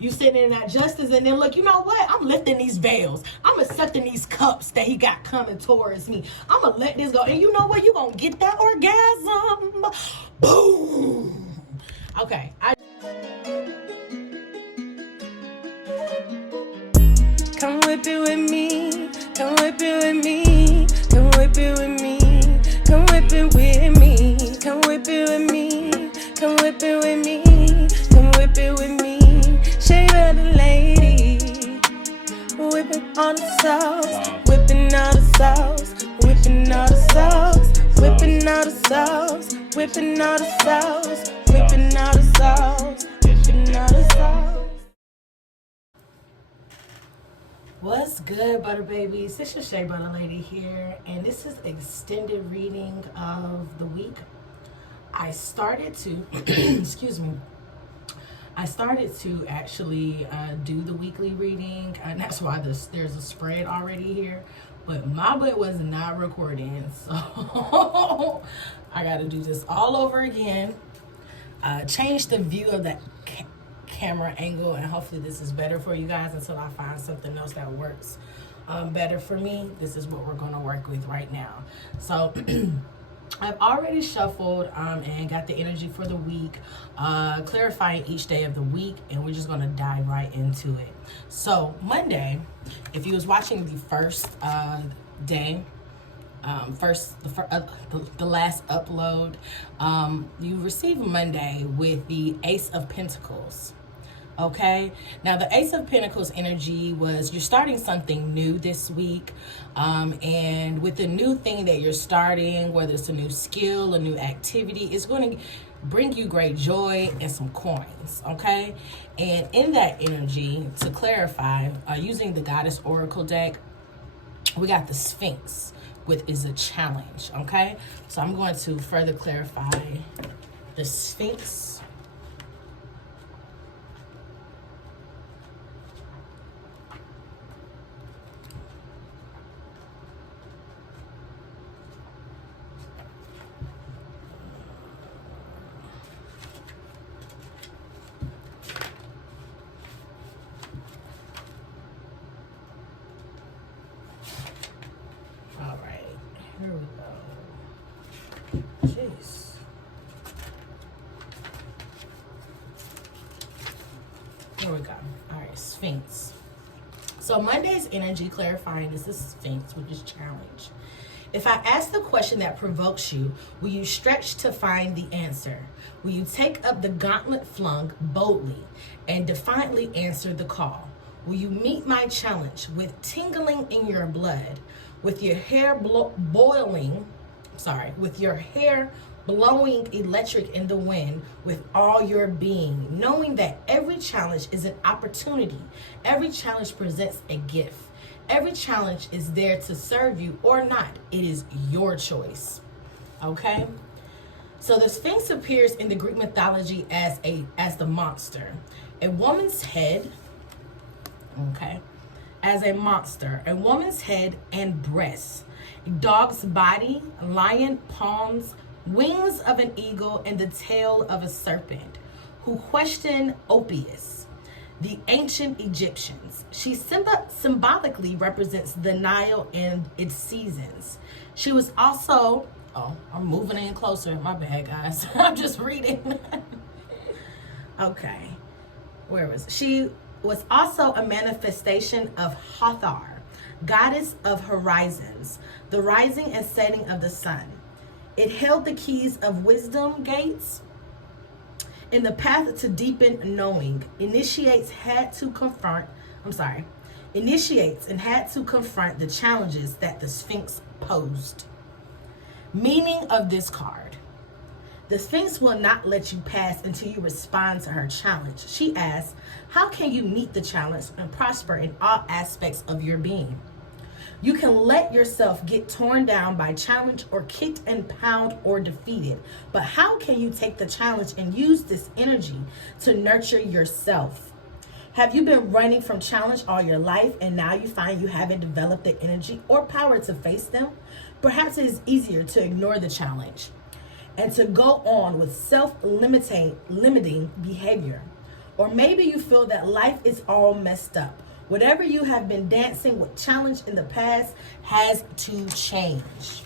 You sitting in that justice, and then look, you know what? I'm lifting these veils. I'm accepting these cups that he got coming towards me. I'm going to let this go. And you know what? You're going to get that orgasm. Boom. Okay. Come whip it with me. Come whip it with me. Come whip it with me. Come whip it with me. Come whip it with me. Come whip it with me. Come whip it with me. Shea, the lady. Whipping all the sauce. Whipping all the sauce. Whipping all the sauce. Whipping all the sauce. Whipping all the sauce. Whipping all the sauce. Whipping all the sauce. What's good, butter babies? It's your Shea Butter Lady here, and this is extended reading of the week. I started to, excuse me, I started to actually do the weekly reading, and that's why there's a spread already here, but my butt was not recording, so I got to do this all over again. Change the view of that camera angle, and hopefully this is better for you guys until I find something else that works better for me. This is what we're going to work with right now. So I've already shuffled and got the energy for the week, clarifying each day of the week, and we're just going to dive right into it. So Monday, if you was watching the first day, the last upload, you received Monday with the Ace of Pentacles. Okay, now the Ace of Pentacles energy was you're starting something new this week, and with the new thing that you're starting, whether it's a new skill, a new activity, it's going to bring you great joy and some coins. Okay, and in that energy, to clarify, using the Goddess Oracle deck, we got the Sphinx, which is a challenge. Okay, so I'm going to further clarify the Sphinx. Here we go. Jeez. Here we go. All right, Sphinx. So Monday's energy clarifying is the Sphinx, which is challenge. If I ask the question that provokes you, will you stretch to find the answer? Will you take up the gauntlet flung boldly and defiantly answer the call? Will you meet my challenge with tingling in your blood? With your hair blowing electric in the wind with all your being, knowing that every challenge is an opportunity. Every challenge presents a gift. Every challenge is there to serve you or not. It is your choice. Okay? So the Sphinx appears in the Greek mythology as the monster. A woman's head, okay? As a monster, a woman's head and breasts, a dog's body, lion palms, wings of an eagle, and the tail of a serpent, who questioned Ophiuchus, the ancient Egyptians. She symbolically represents the Nile and its seasons. She was also, I'm moving in closer, my bad guys, I'm just reading. Okay, where was it? She was also a manifestation of Hathor, goddess of horizons, the rising and setting of the sun. It held the keys of wisdom gates in the path to deepen knowing. Initiates and had to confront the challenges that the Sphinx posed. Meaning of this card. The Sphinx will not let you pass until you respond to her challenge. She asks, how can you meet the challenge and prosper in all aspects of your being? You can let yourself get torn down by challenge or kicked and pounded or defeated. But how can you take the challenge and use this energy to nurture yourself? Have you been running from challenge all your life and now you find you haven't developed the energy or power to face them? Perhaps it is easier to ignore the challenge and to go on with self-limiting behavior. Or maybe you feel that life is all messed up. Whatever you have been dancing with challenge in the past has to change.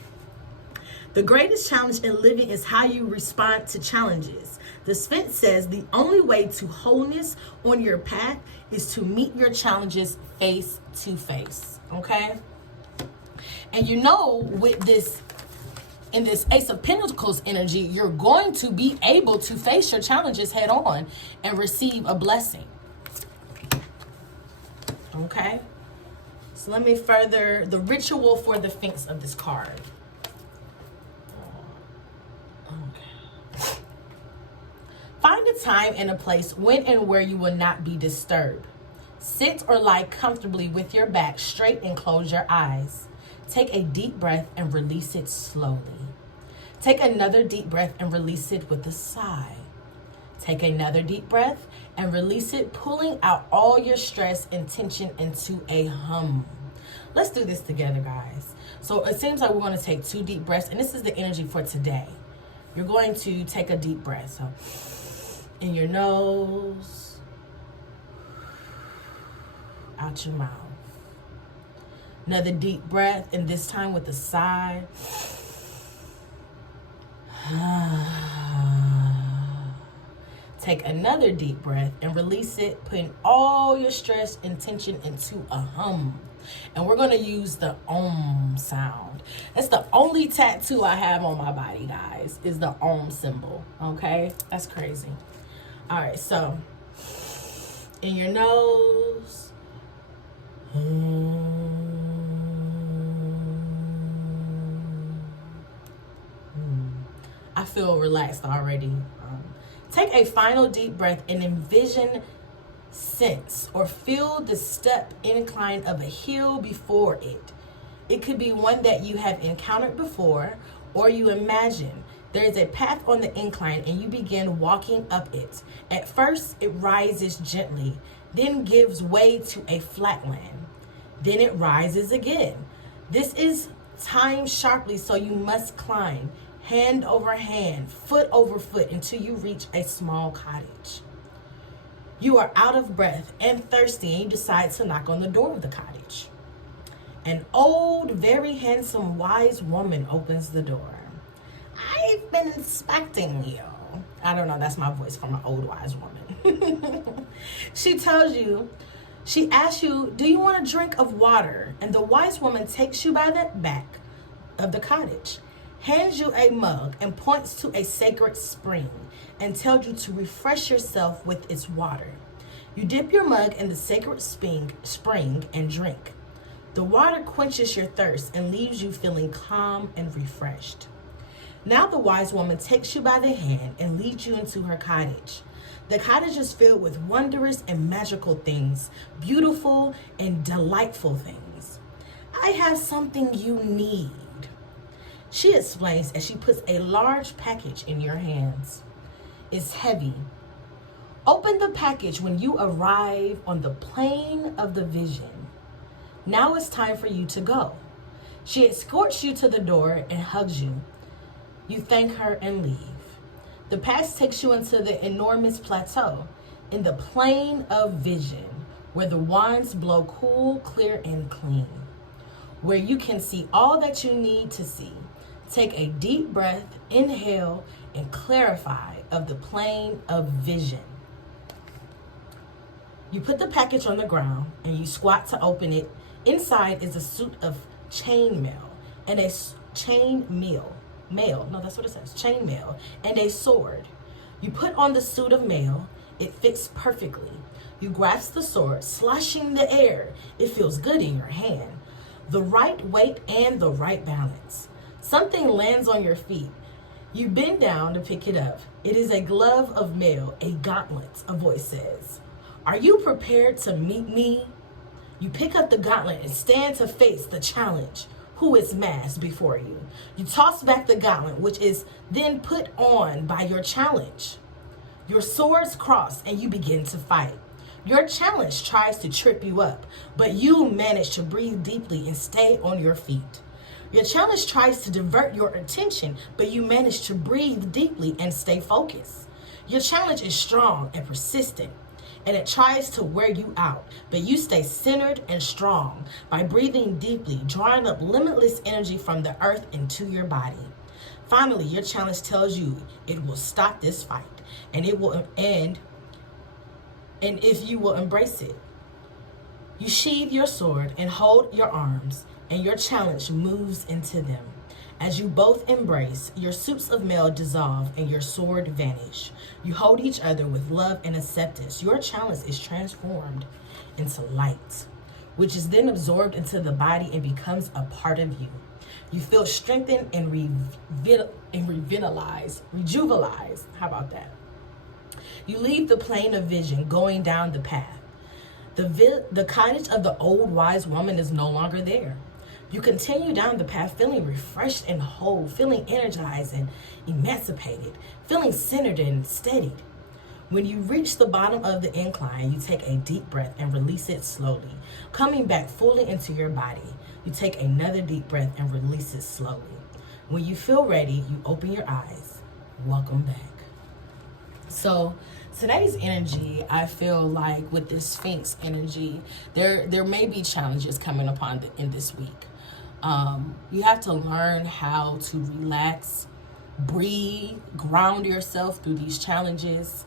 The greatest challenge in living is how you respond to challenges. The Sphinx says the only way to wholeness on your path is to meet your challenges face to face. Okay? And you know, with this, in this Ace of Pentacles energy, you're going to be able to face your challenges head on and receive a blessing. Okay? So let me further the ritual for the Sphinx of this card. Okay. Find a time and a place when and where you will not be disturbed. Sit or lie comfortably with your back straight and close your eyes. Take a deep breath and release it slowly. Take another deep breath and release it with a sigh. Take another deep breath and release it, pulling out all your stress and tension into a hum. Let's do this together, guys. So it seems like we're going to take 2 deep breaths, and this is the energy for today. You're going to take a deep breath. So in your nose, out your mouth. Another deep breath, and this time with a sigh. Take another deep breath and release it, putting all your stress and tension into a hum. And we're going to use the Om sound. That's the only tattoo I have on my body, guys, is the Om symbol. Okay? That's crazy. All right, so in your nose. I feel relaxed already. Take a final deep breath and envision, sense, or feel the step incline of a hill before it. It could be one that you have encountered before, or you imagine there is a path on the incline and you begin walking up it. At first, it rises gently, then gives way to a flat land. Then it rises again. This is timed sharply, so you must climb, hand over hand, foot over foot, until you reach a small cottage. You are out of breath and thirsty, and you decide to knock on the door of the cottage. An old, very handsome, wise woman opens the door. I've been inspecting you. I don't know, that's my voice from an old, wise woman. She asks you, do you want a drink of water? And the wise woman takes you by the back of the cottage, hands you a mug, and points to a sacred spring and tells you to refresh yourself with its water. You dip your mug in the sacred spring and drink. The water quenches your thirst and leaves you feeling calm and refreshed. Now the wise woman takes you by the hand and leads you into her cottage. The cottage is filled with wondrous and magical things, beautiful and delightful things. I have something you need, she explains as she puts a large package in your hands. It's heavy. Open the package when you arrive on the plane of the vision. Now it's time for you to go. She escorts you to the door and hugs you. You thank her and leave. The path takes you into the enormous plateau in the plane of vision, where the winds blow cool, clear, and clean, where you can see all that you need to see. Take a deep breath, inhale, and clarify of the plane of vision. You put the package on the ground and you squat to open it. Inside is a suit of chainmail and a chainmail, and a sword. You put on the suit of mail. It fits perfectly. You grasp the sword, slashing the air. It feels good in your hand. The right weight and the right balance. Something lands on your feet. You bend down to pick it up. It is a glove of mail, a gauntlet, a voice says. Are you prepared to meet me? You pick up the gauntlet and stand to face the challenge, who is masked before you. You toss back the gauntlet, which is then put on by your challenge. Your swords cross and you begin to fight. Your challenge tries to trip you up, but you manage to breathe deeply and stay on your feet. Your challenge tries to divert your attention, but you manage to breathe deeply and stay focused. Your challenge is strong and persistent. and it tries to wear you out, but you stay centered and strong by breathing deeply, drawing up limitless energy from the earth into your body. Finally, your challenge tells you it will stop this fight, and it will end, and if you will embrace it. You sheathe your sword and hold your arms, and your challenge moves into them. As you both embrace, your suits of mail dissolve and your sword vanish. You hold each other with love and acceptance. Your challenge is transformed into light, which is then absorbed into the body and becomes a part of you. You feel strengthened and revitalized. How about that? You leave the plane of vision, going down the path. The cottage of the old wise woman is no longer there. You continue down the path feeling refreshed and whole, feeling energized and emancipated, feeling centered and steadied. When you reach the bottom of the incline, you take a deep breath and release it slowly, coming back fully into your body. You take another deep breath and release it slowly. When you feel ready, you open your eyes. Welcome back. So today's energy, I feel like with this Sphinx energy, there may be challenges coming upon in this week. You have to learn how to relax, breathe, ground yourself through these challenges,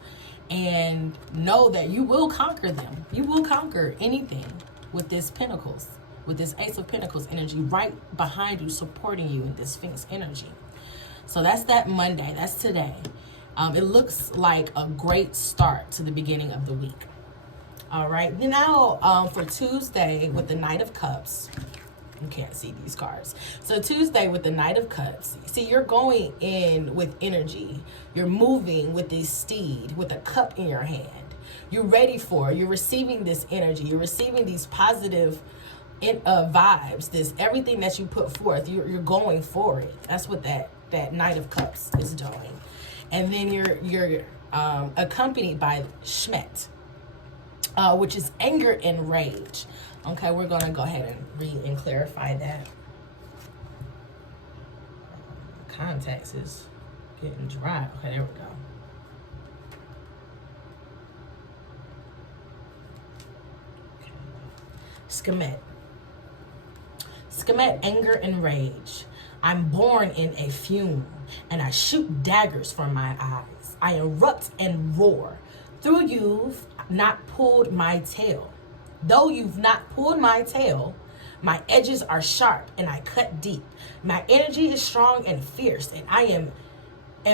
and know that you will conquer them. You will conquer anything with this Pentacles, with this Ace of Pentacles energy right behind you, supporting you in this Sphinx energy. So that's that Monday. That's today. It looks like a great start to the beginning of the week. All right. Now, for Tuesday with the Knight of Cups, you can't see these cards. So Tuesday with the Knight of Cups, see, you're going in with energy. You're moving with this steed, with a cup in your hand. You're ready for it. You're receiving this energy. You're receiving these positive vibes. This everything that you put forth. You're going for it. That's what that Knight of Cups is doing. And then you're accompanied by Schmet, which is anger and rage. Okay, we're going to go ahead and read and clarify that. Contacts is getting dry. Okay, there we go. Okay. Schmet, anger and rage. I'm born in a fume, and I shoot daggers from my eyes. I erupt and roar. Though you've not pulled my tail, my edges are sharp and I cut deep. My energy is strong and fierce, and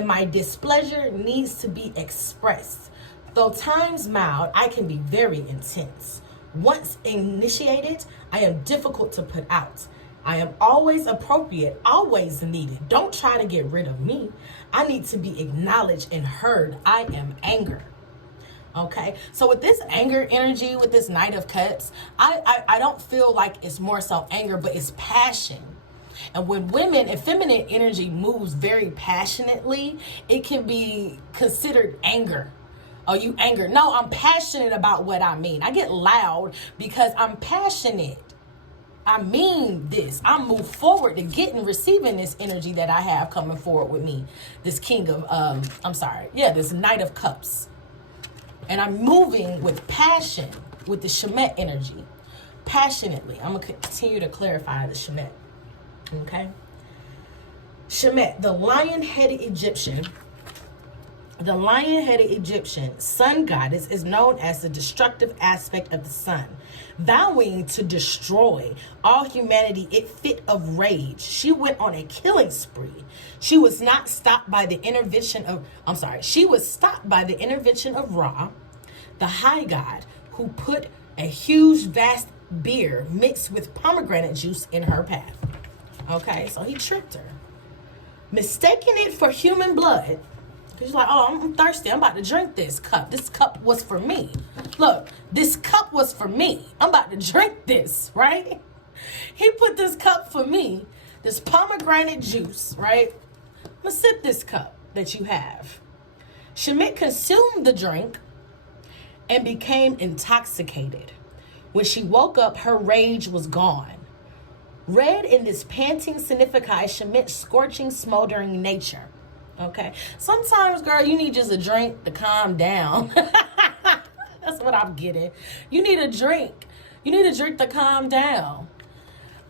my displeasure needs to be expressed. Though times mild, I can be very intense. Once initiated, I am difficult to put out. I am always appropriate, always needed. Don't try to get rid of me. I need to be acknowledged and heard. I am anger. Okay, so with this anger energy, with this Knight of Cups, I don't feel like it's more so anger, but it's passion. And when women and feminine energy moves very passionately, it can be considered anger. Oh, you anger? No, I'm passionate about what I mean. I get loud because I'm passionate. I mean this. I move forward to get and receiving this energy that I have coming forward with me. This this Knight of Cups. And I'm moving with passion, with the Shemet energy, passionately. I'm going to continue to clarify the Shemet. Okay? Shemet, the lion-headed Egyptian sun goddess, is known as the destructive aspect of the sun, vowing to destroy all humanity in fit of rage. She went on a killing spree. She was stopped by the intervention of Ra, the high god, who put a huge vast beer mixed with pomegranate juice in her path. Okay, so he tricked her, mistaking it for human blood. She's like, oh, I'm thirsty. I'm about to drink this cup. This cup was for me. Look, this cup was for me. I'm about to drink this, right? He put this cup for me, this pomegranate juice, right? I'm going to sip this cup that you have. Shemet consumed the drink and became intoxicated. When she woke up, her rage was gone. Red in this panting signifies Shemet's scorching, smoldering nature. Okay, sometimes, girl, you need just a drink to calm down. That's what I'm getting. You need a drink. You need a drink to calm down.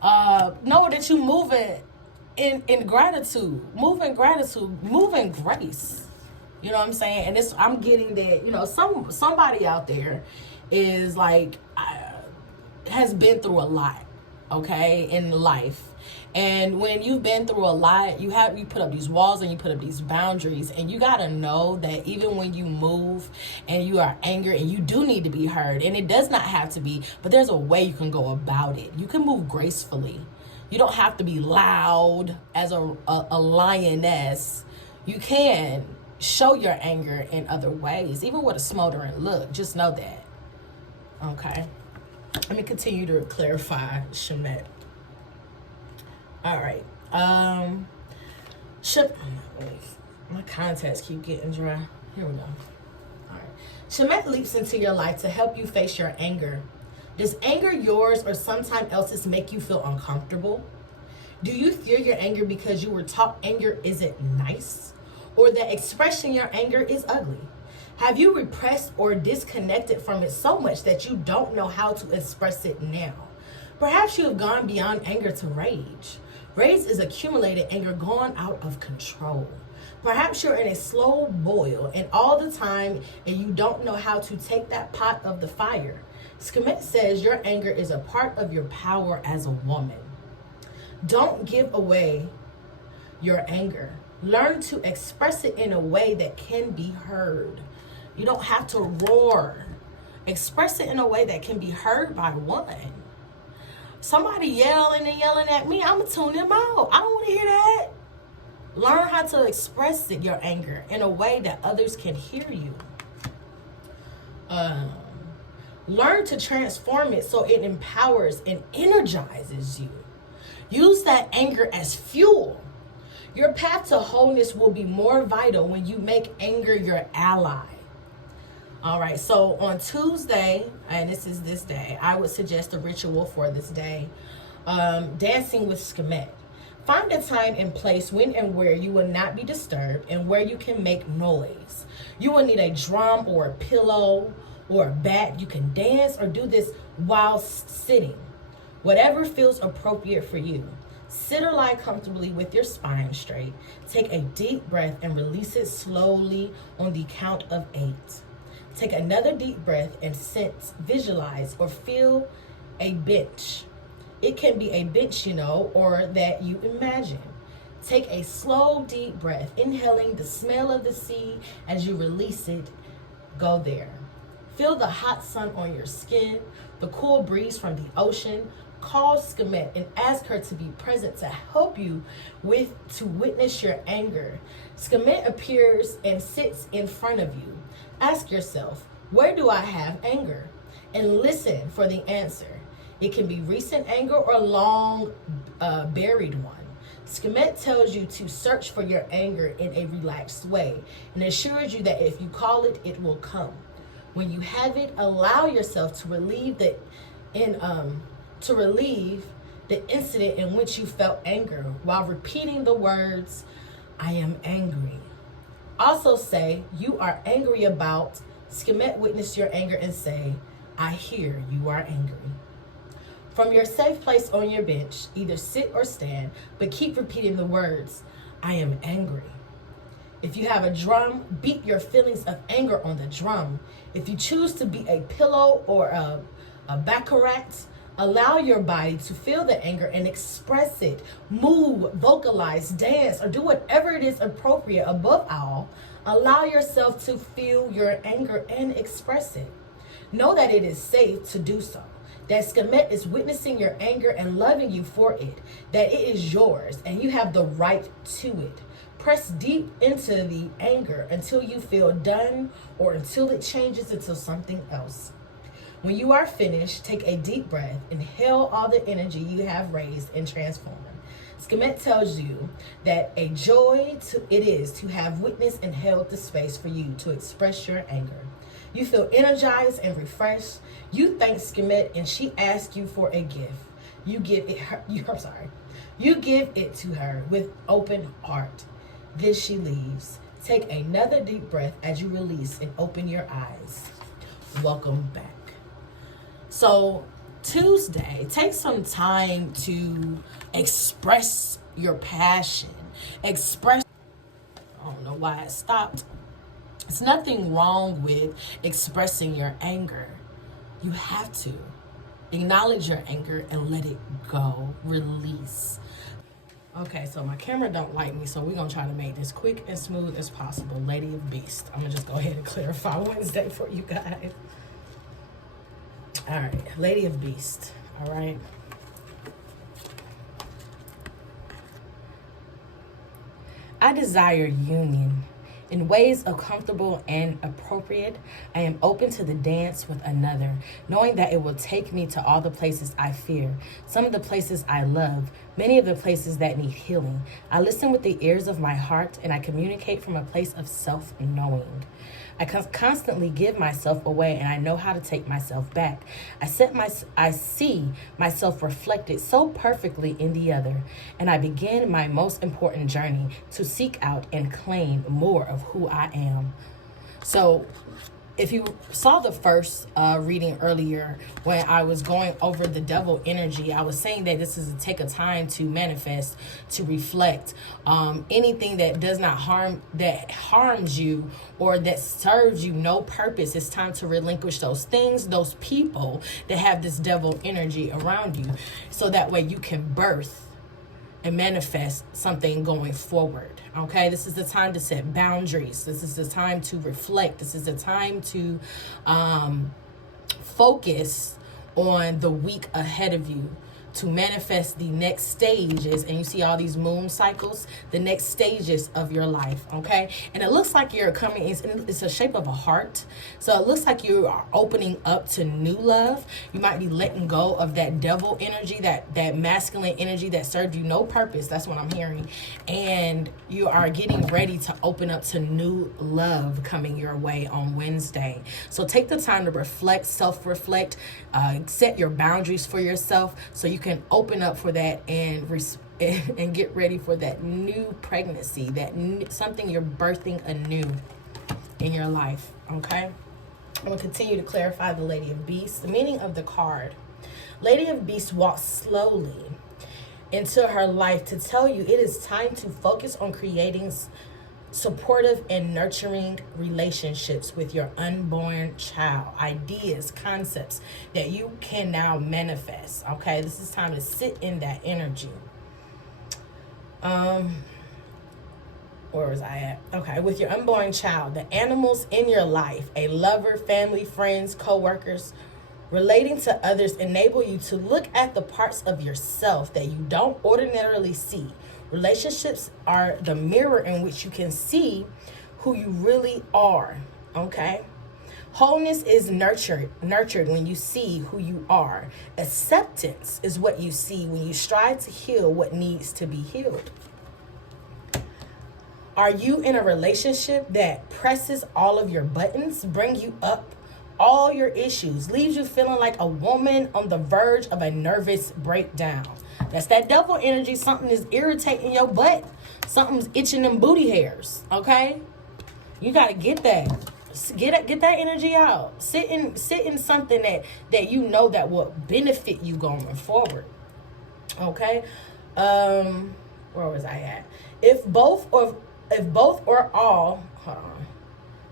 Know that you moving in gratitude. Move in gratitude. Move in grace. You know what I'm saying? And I'm getting that, somebody out there is like, has been through a lot, okay, in life. And when you've been through a lot, you put up these walls and you put up these boundaries, and you got to know that even when you move and you are angry and you do need to be heard, and it does not have to be, but there's a way you can go about it. You can move gracefully. You don't have to be loud as a lioness. You can show your anger in other ways, even with a smoldering look. Just know that. Okay. Let me continue to clarify Shemet. All right. My contacts keep getting dry. Here we go. All right. Shemet leaps into your life to help you face your anger. Does anger, yours or sometime else's, make you feel uncomfortable? Do you fear your anger because you were taught anger isn't nice, or that expressing your anger is ugly? Have you repressed or disconnected from it so much that you don't know how to express it now? Perhaps you have gone beyond anger to rage. Rage is accumulated anger gone out of control. Perhaps you're in a slow boil and all the time and you don't know how to take that pot of the fire. Shemet says your anger is a part of your power as a woman. Don't give away your anger. Learn to express it in a way that can be heard. You don't have to roar. Express it in a way that can be heard by one. Somebody yelling at me, I'm going to tune them out. I don't want to hear that. Learn how to express your anger in a way that others can hear you. Learn to transform it so it empowers and energizes you. Use that anger as fuel. Your path to wholeness will be more vital when you make anger your ally. All right, so on Tuesday, and this is this day, I would suggest a ritual for this day. Dancing with Shemet. Find a time and place when and where you will not be disturbed and where you can make noise. You will need a drum or a pillow or a bat. You can dance or do this while sitting. Whatever feels appropriate for you. Sit or lie comfortably with your spine straight. Take a deep breath and release it slowly on the count of 8. Take another deep breath and sense, visualize, or feel a bench. It can be a bench, or that you imagine. Take a slow, deep breath, inhaling the smell of the sea as you release it. Go there. Feel the hot sun on your skin, the cool breeze from the ocean. Call Shemet and ask her to be present to help you to witness your anger. Shemet appears and sits in front of you. Ask yourself, where do I have anger? And listen for the answer. It can be recent anger or long buried one. Shemet tells you to search for your anger in a relaxed way and assures you that if you call it, it will come. When you have it, allow yourself to relieve the incident in which you felt anger while repeating the words, I am angry. Also say, you are angry about. Shemet witness your anger and say, I hear you are angry. From your safe place on your bench, either sit or stand, but keep repeating the words, I am angry. If you have a drum, beat your feelings of anger on the drum. If you choose to be a pillow or a baccarat, allow your body to feel the anger and express it. Move, vocalize, dance, or do whatever it is appropriate. Above all, allow yourself to feel your anger and express it. Know that it is safe to do so. That Shemet is witnessing your anger and loving you for it. That it is yours and you have the right to it. Press deep into the anger until you feel done or until it changes into something else. When you are finished, take a deep breath, inhale all the energy you have raised and transform. Shemet tells you that a joy it is to have witnessed and held the space for you to express your anger. You feel energized and refreshed. You thank Shemet and she asks you for a gift. You give it to her with open heart. Then she leaves. Take another deep breath as you release and open your eyes. welcome back. So Tuesday, take some time to express your passion. Express, I don't know why it stopped. It's nothing wrong with expressing your anger. You have to acknowledge your anger and let it go. Release. Okay, so my camera don't like me, so we're gonna try to make this quick and smooth as possible. Lady of Beast. I'm gonna just go ahead and clarify Wednesday for you guys. All right, Lady of Beast. All right. I desire union. In ways of comfortable and appropriate, I am open to the dance with another, knowing that it will take me to all the places I fear, some of the places I love, many of the places that need healing. I listen with the ears of my heart, and I communicate from a place of self-knowing. I constantly give myself away, and I know how to take myself back. I see myself reflected so perfectly in the other, and I begin my most important journey to seek out and claim more of who I am. So, if you saw the first reading earlier when I was going over the devil energy, I was saying that this is to take a time to manifest, to reflect. Anything that does not that harms you or that serves you no purpose, it's time to relinquish those things, those people that have this devil energy around you, so that way you can birth and manifest something going forward. Okay, this is the time to set boundaries. This is the time to reflect. This is the time to focus on the week ahead of you, to manifest the next stages. And you see all these moon cycles, the next stages of your life. Okay, and it looks like you're coming, it's a shape of a heart, so it looks like you are opening up to new love. You might be letting go of that devil energy, that masculine energy that served you no purpose. That's what I'm hearing. And you are getting ready to open up to new love coming your way on Wednesday. So take the time to reflect, self-reflect, set your boundaries for yourself, so you can open up for that and get ready for that new pregnancy, something you're birthing anew in your life. Okay, I'm gonna continue to clarify the Lady of Beasts. The meaning of the card: Lady of Beasts walks slowly into her life to tell you it is time to focus on creating supportive and nurturing relationships with your unborn child. Ideas, concepts that you can now manifest. Okay, this is time to sit in that energy. Where was I at? Okay, with your unborn child, the animals in your life, a lover, family, friends, co-workers, relating to others enable you to look at the parts of yourself that you don't ordinarily see. Relationships are the mirror in which you can see who you really are. Okay? Wholeness is nurtured when you see who you are. Acceptance is what you see when you strive to heal what needs to be healed. Are you in a relationship that presses all of your buttons, bring you up all your issues, leaves you feeling like a woman on the verge of a nervous breakdown? That's that devil energy. Something is irritating your butt. Something's itching them booty hairs. Okay? You got to get that. Get that energy out. Sit in something that you know that will benefit you going forward. Okay? Where was I at? If both or all, hold on,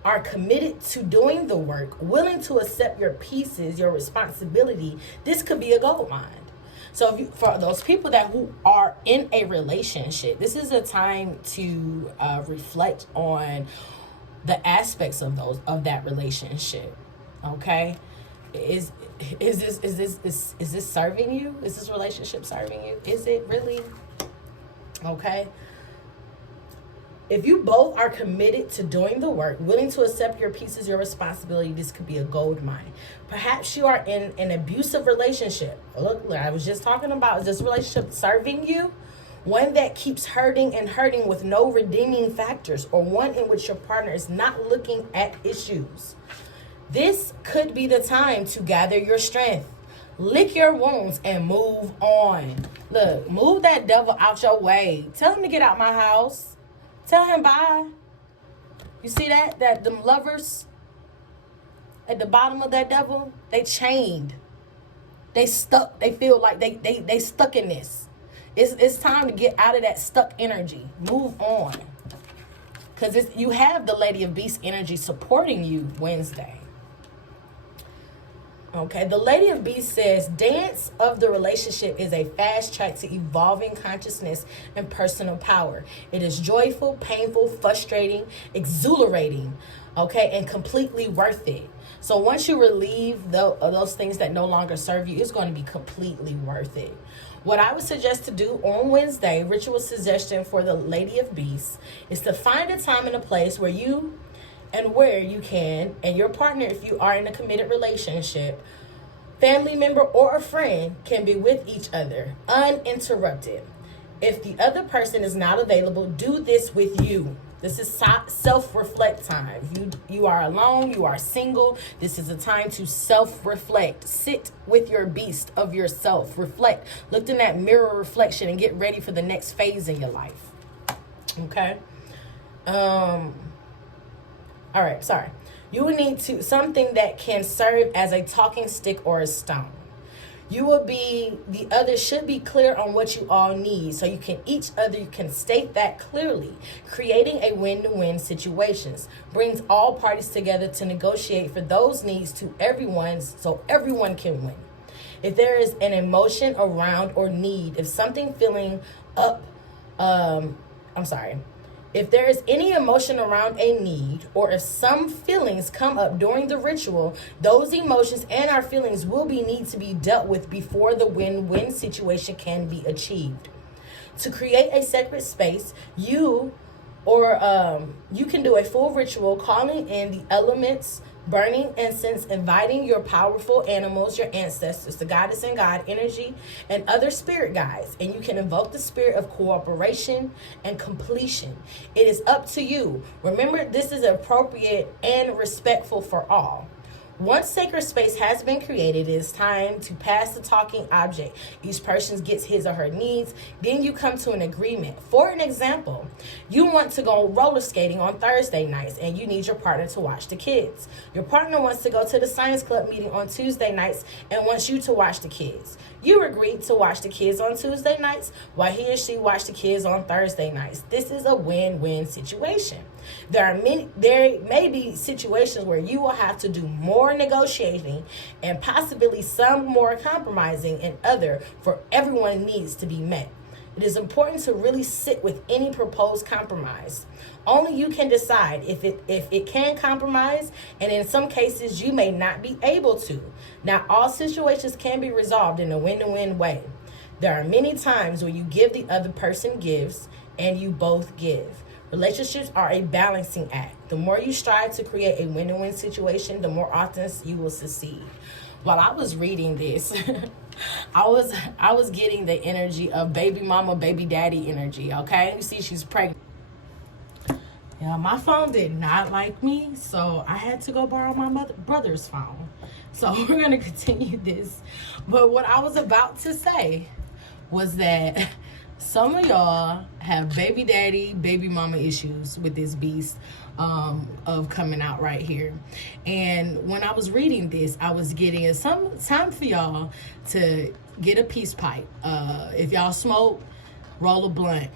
are committed to doing the work, willing to accept your pieces, your responsibility, this could be a gold mine. So for those people who are in a relationship, this is a time to reflect on the aspects of that relationship. Okay, is this serving you? Is this relationship serving you? Is it really? Okay. If you both are committed to doing the work, willing to accept your pieces, your responsibility, this could be a gold mine. Perhaps you are in an abusive relationship. Look, I was just talking about, is this relationship serving you? One that keeps hurting and hurting with no redeeming factors, or one in which your partner is not looking at issues. This could be the time to gather your strength, lick your wounds, and move on. Look, move that devil out your way. Tell him to get out my house. Tell him bye. You see that them lovers, at the bottom of that devil, they chained. They stuck. They feel like they stuck in this. It's time to get out of that stuck energy. Move on. Because you have the Lady of Beast energy supporting you Wednesday. Okay, the Lady of Beast says, dance of the relationship is a fast track to evolving consciousness and personal power. It is joyful, painful, frustrating, exhilarating, okay, and completely worth it. So once you relieve those things that no longer serve you, it's going to be completely worth it. What I would suggest to do on Wednesday, ritual suggestion for the Lady of Beasts, is to find a time and a place where you can, and your partner, if you are in a committed relationship, family member or a friend, can be with each other uninterrupted. If the other person is not available, do this with you. This is self-reflect time. You are alone, you are single. This is a time to self-reflect. Sit with your beast of yourself. Reflect. Look in that mirror reflection and get ready for the next phase in your life. Okay? All right, sorry. You will need something that can serve as a talking stick or a stone. The other should be clear on what you all need, so each other can state that clearly. Creating a win-to-win situations brings all parties together to negotiate for those needs to everyone, so everyone can win. If there is an emotion around or need, if there is any emotion around a need, or if some feelings come up during the ritual, those emotions and our feelings will need to be dealt with before the win-win situation can be achieved. To create a sacred space, you can do a full ritual calling in the elements, burning incense, inviting your powerful animals, your ancestors, the goddess and god energy, and other spirit guides. And you can invoke the spirit of cooperation and completion. It is up to you. Remember, this is appropriate and respectful for all. Once sacred space has been created, it is time to pass the talking object. Each person gets his or her needs. Then you come to an agreement. For an example, you want to go roller skating on Thursday nights and you need your partner to watch the kids. Your partner wants to go to the science club meeting on Tuesday nights and wants you to watch the kids. You agreed to watch the kids on Tuesday nights while he or she watched the kids on Thursday nights. This is a win-win situation. There may be situations where you will have to do more negotiating and possibly some more compromising and other, for everyone needs to be met. It is important to really sit with any proposed compromise. Only you can decide if it can compromise, and in some cases you may not be able to. Now, all situations can be resolved in a win-win way. There are many times where you give, the other person gives, and you both give. Relationships are a balancing act. The more you strive to create a win-win situation, the more often you will succeed. While I was reading this, I was getting the energy of baby mama, baby daddy energy, okay? You see, she's pregnant. Yeah, my phone did not like me, so I had to go borrow my brother's phone. So we're going to continue this. But what I was about to say was that some of y'all have baby daddy, baby mama issues with this beast of coming out right here. And when I was reading this, I was getting some time for y'all to get a peace pipe. If y'all smoke, roll a blunt.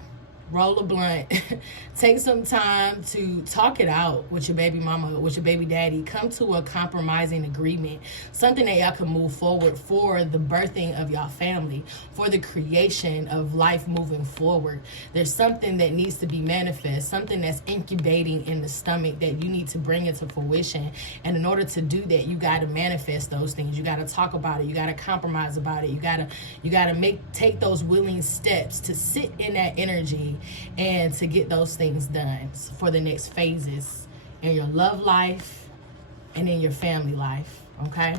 Take some time to talk it out with your baby mama, with your baby daddy. Come to a compromising agreement, something that y'all can move forward for the birthing of y'all family, for the creation of life moving forward. There's something that needs to be manifest, something that's incubating in the stomach that you need to bring into fruition. And in order to do that, you got to manifest those things. You got to talk about it. You got to compromise about it. You got to take those willing steps to sit in that energy and to get those things done for the next phases in your love life and in your family life. Okay,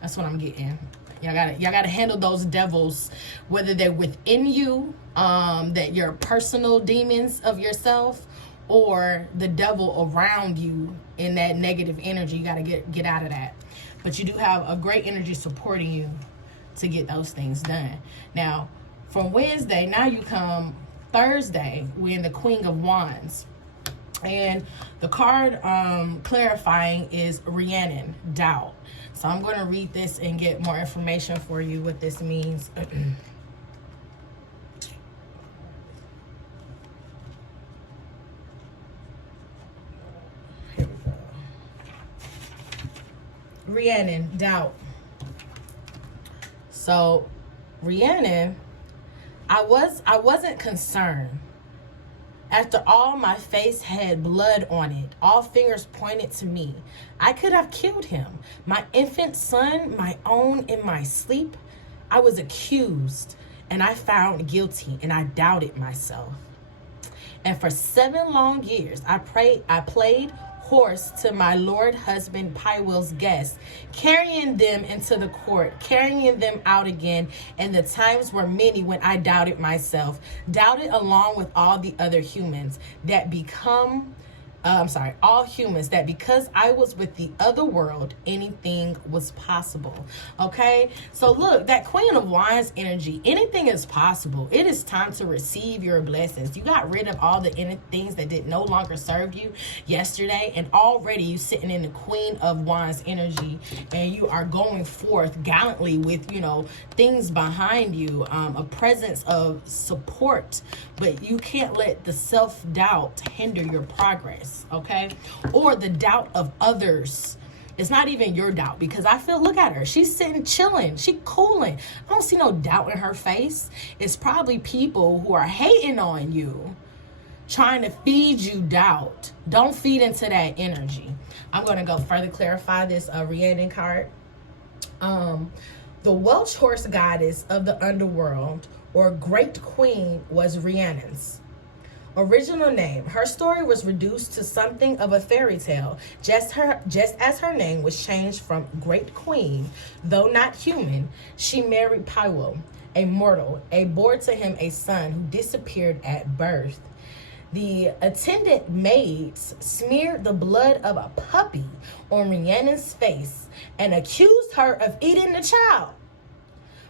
that's what I'm getting. Y'all gotta handle those devils, whether they're within you, that your personal demons of yourself, or the devil around you in that negative energy. You gotta get out of that. But you do have a great energy supporting you to get those things done. Now, from Wednesday, now you come Thursday, we're in the Queen of Wands. And the card clarifying is Rhiannon, doubt. So I'm going to read this and get more information for you what this means. Here we go. Rhiannon, doubt. So Rhiannon, I wasn't concerned. After all, my face had blood on it. All fingers pointed to me. I could have killed him. My infant son, my own, in my sleep. I was accused, and I found guilty, and I doubted myself. And for 7 long years, I played horse to my Lord husband Pywill's guests, carrying them into the court, carrying them out again, and the times were many when I doubted myself, doubted along with all the other humans all humans, that because I was with the other world, anything was possible. Okay, so look, that Queen of Wands energy, anything is possible. It is time to receive your blessings. You got rid of all the things that did no longer serve you yesterday, and already you sitting in the Queen of Wands energy, and you are going forth gallantly with, you know, things behind you, a presence of support, but you can't let the self-doubt hinder your progress. Okay, or the doubt of others. It's not even your doubt, because I feel, look at her, she's sitting chilling, she cooling. I don't see no doubt in her face. It's probably people who are hating on you, trying to feed you doubt. Don't feed into that energy. I'm going to go further clarify this Rhiannon card. The Welsh horse goddess of the underworld, or great queen, was Rhiannon's original name. Her story was reduced to something of a fairy tale, just as her name was changed from Great Queen. Though not human, she married Pywill, a mortal, and bore to him a son who disappeared at birth. The attendant maids smeared the blood of a puppy on Rhiannon's face and accused her of eating the child.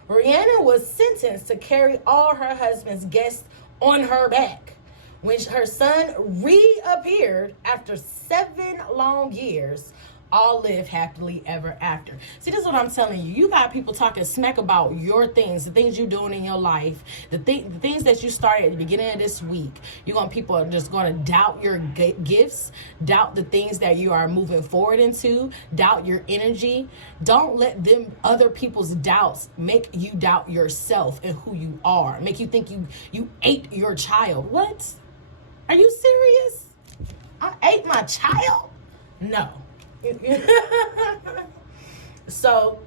Rhiannon was sentenced to carry all her husband's guests on her back. When her son reappeared after 7 long years, all live happily ever after. See, this is what I'm telling you. You got people talking smack about your things, the things you're doing in your life, the things that you started at the beginning of this week. People are just going to doubt your gifts, doubt the things that you are moving forward into, doubt your energy. Don't let them, other people's doubts, make you doubt yourself and who you are. Make you think you ate your child. What? Are you serious? I ate my child? No. So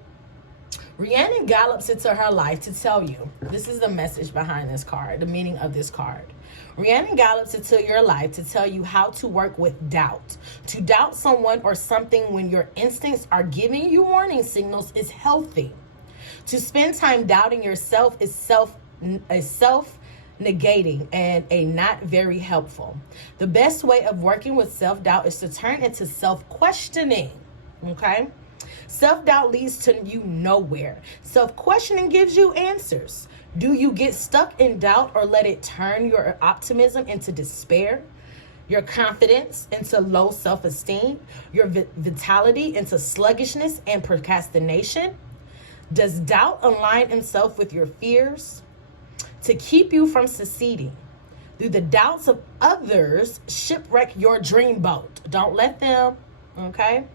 Rhiannon gallops into her life to tell you, this is the message behind this card, the meaning of this card. Rhiannon gallops into your life to tell you how to work with doubt. To doubt someone or something when your instincts are giving you warning signals is healthy. To spend time doubting yourself is self-negating and a not very helpful. The best way of working with self-doubt is to turn into self-questioning. Okay? Self-doubt leads to you nowhere. Self-questioning gives you answers. Do you get stuck in doubt or let it turn your optimism into despair? Your confidence into low self-esteem? Your vitality into sluggishness and procrastination? Does doubt align itself with your fears? To keep you from succeeding. Do the doubts of others shipwreck your dream boat? Don't let them, okay?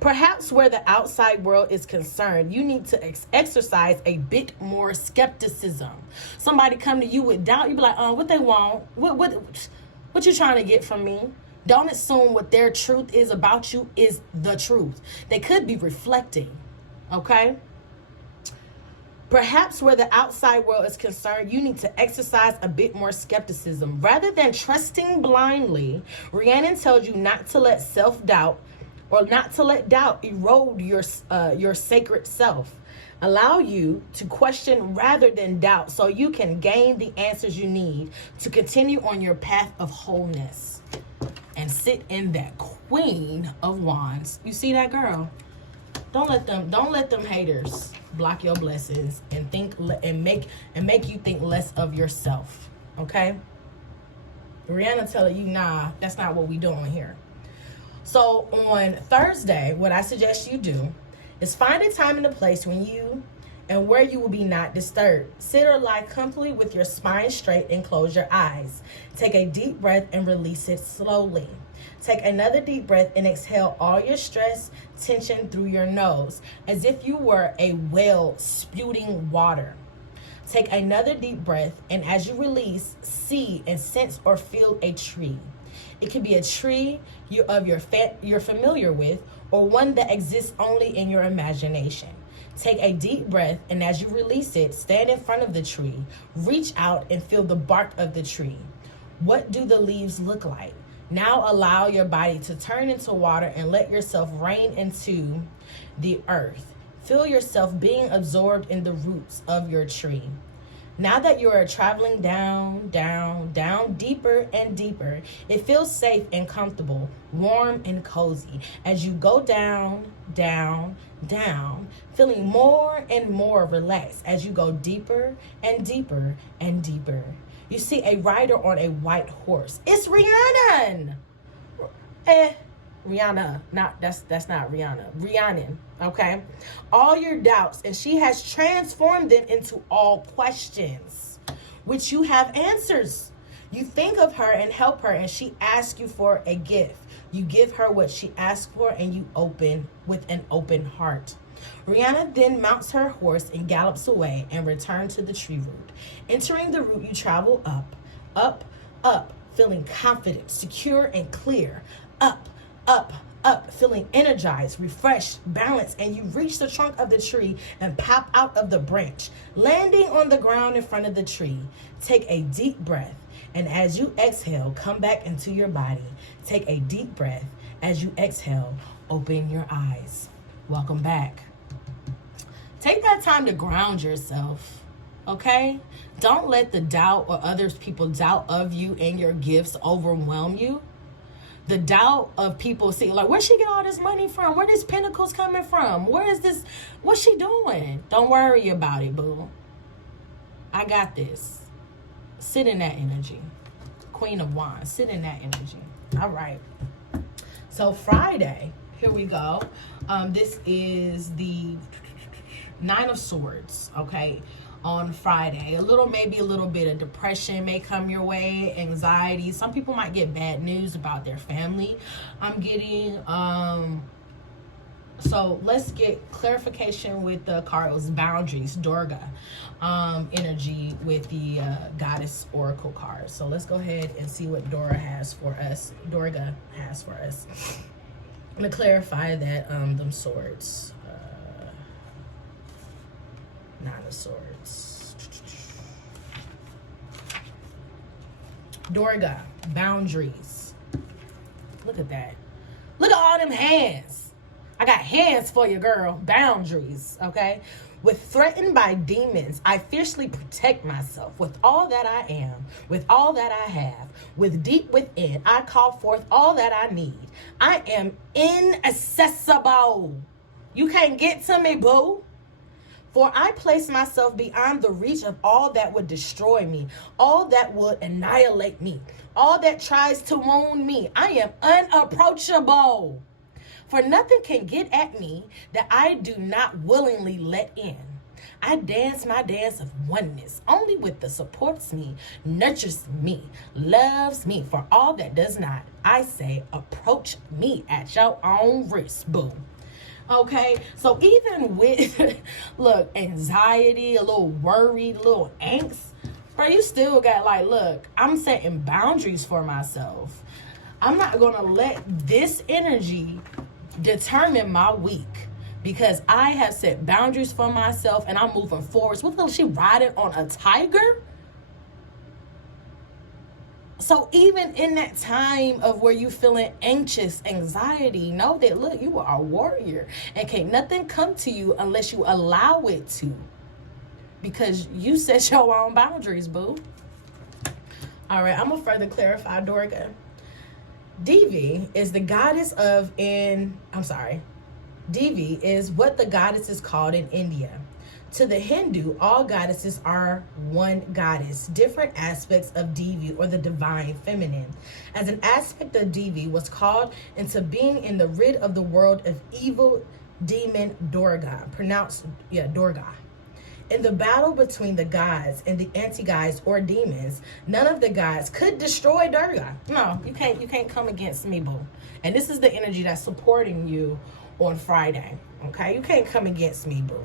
Perhaps where the outside world is concerned, you need to exercise a bit more skepticism. Somebody come to you with doubt, you be like, what they want? What you trying to get from me? Don't assume what their truth is about you is the truth. They could be reflecting, okay? Perhaps where the outside world is concerned, you need to exercise a bit more skepticism. Rather than trusting blindly, Rhiannon tells you not to let self-doubt or not to let doubt erode your sacred self. Allow you to question rather than doubt so you can gain the answers you need to continue on your path of wholeness and sit in that Queen of Wands. You see that, girl? Don't let them haters block your blessings and make you think less of yourself. Okay? Rihanna telling you, nah, that's not what we doing here. So on Thursday, what I suggest you do is find a time and a place when you and where you will be not disturbed. Sit or lie comfortably with your spine straight and close your eyes. Take a deep breath and release it slowly. Take another deep breath and exhale all your stress, tension through your nose, as if you were a whale spewing water. Take another deep breath, and as you release, see and sense or feel a tree. It could be a tree you're familiar with, or one that exists only in your imagination. Take a deep breath, and as you release it, stand in front of the tree. Reach out and feel the bark of the tree. What do the leaves look like? Now allow your body to turn into water and let yourself rain into the earth. Feel yourself being absorbed in the roots of your tree. Now that you are traveling down, down, down, deeper and deeper, it feels safe and comfortable, warm and cozy. As you go down, down, down, feeling more and more relaxed as you go deeper and deeper and deeper. You see a rider on a white horse. It's Rihanna. Rihanna, that's not Rihanna. Rhiannon, okay? All your doubts, and she has transformed them into all questions, which you have answers. You think of her and help her, and she asks you for a gift. You give her what she asks for, and you open with an open heart. Rihanna then mounts her horse and gallops away and returns to the tree root. Entering the root, you travel up, up, up, feeling confident, secure, and clear. Up, up, up, feeling energized, refreshed, balanced, and you reach the trunk of the tree and pop out of the branch, landing on the ground in front of the tree. Take a deep breath, and as you exhale, come back into your body. Take a deep breath. As you exhale, open your eyes. Welcome back. Take that time to ground yourself, okay? Don't let the doubt or other people's doubt of you and your gifts overwhelm you. The doubt of people see, like, where'd she get all this money from? Where this Pentacles coming from? Where is this? What's she doing? Don't worry about it, boo. I got this. Sit in that energy. Queen of Wands, sit in that energy. All right. So Friday, here we go. This is the Nine of Swords, okay? On Friday, maybe a little bit of depression may come your way, anxiety. Some people might get bad news about their family. I'm getting so let's get clarification with the cards. Boundaries, Durga energy with the goddess oracle card. So let's go ahead and see what Durga has for us. I'm gonna clarify that them swords. Nine of Swords. Durga, boundaries. Look at that. Look at all them hands. I got hands for you, girl. Boundaries, okay? With threatened by demons, I fiercely protect myself with all that I am, with all that I have. With deep within, I call forth all that I need. I am inaccessible. You can't get to me, boo. For I place myself beyond the reach of all that would destroy me, all that would annihilate me, all that tries to wound me. I am unapproachable. For nothing can get at me that I do not willingly let in. I dance my dance of oneness only with the supports me, nurtures me, loves me. For all that does not, I say, approach me at your own risk, boo. Okay, so even with, look, anxiety, a little worried, a little angst, bro, you still got, like, look, I'm setting boundaries for myself. I'm not going to let this energy determine my week because I have set boundaries for myself and I'm moving forward. What the hell, she riding on a tiger? So even in that time of where you feeling anxious, anxiety, know that, look, you are a warrior and can't nothing come to you unless you allow it to, because you set your own boundaries, boo. All right, I'm gonna further clarify, Durga. Devi is the goddess of Devi is what the goddess is called in India. To the Hindu, all goddesses are one goddess, different aspects of Devi or the divine feminine. As an aspect of Devi was called into being in the rid of the world of evil demon Durga, pronounced Durga. In the battle between the gods and the anti-gods or demons, none of the gods could destroy Durga. No, you can't come against me, boo. And this is the energy that's supporting you on Friday. Okay, you can't come against me, boo.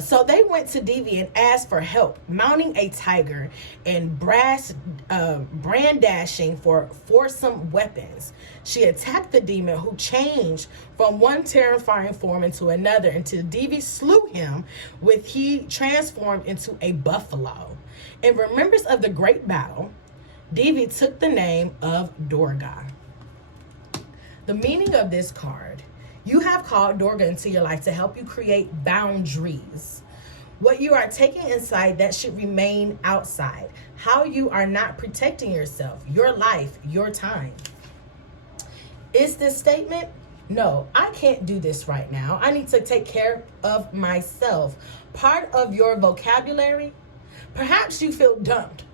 So they went to Devi and asked for help, mounting a tiger and brandishing for some weapons. She attacked the demon, who changed from one terrifying form into another until Devi slew him, with he transformed into a buffalo. In remembrance of the great battle, Devi took the name of Durga. The meaning of this card: you have called Durga into your life to help you create boundaries. What you are taking inside, that should remain outside. How you are not protecting yourself, your life, your time. Is this statement? No, I can't do this right now. I need to take care of myself. Part of your vocabulary? Perhaps you feel dumped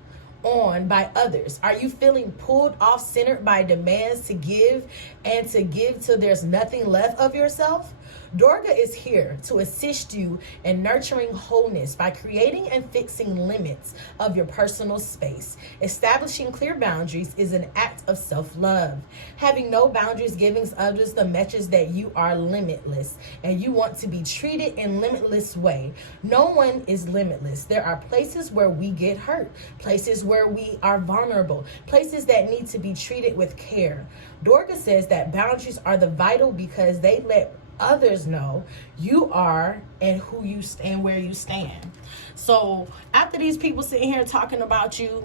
on by others. Are you feeling pulled off centered by demands to give till there's nothing left of yourself? Durga is here to assist you in nurturing wholeness by creating and fixing limits of your personal space. Establishing clear boundaries is an act of self-love. Having no boundaries giving others the message that you are limitless and you want to be treated in limitless way. No one is limitless. There are places where we get hurt, places where we are vulnerable, places that need to be treated with care. Durga says that boundaries are the vital because they let others know you are and who you stand, where you stand. So after these people sitting here talking about you,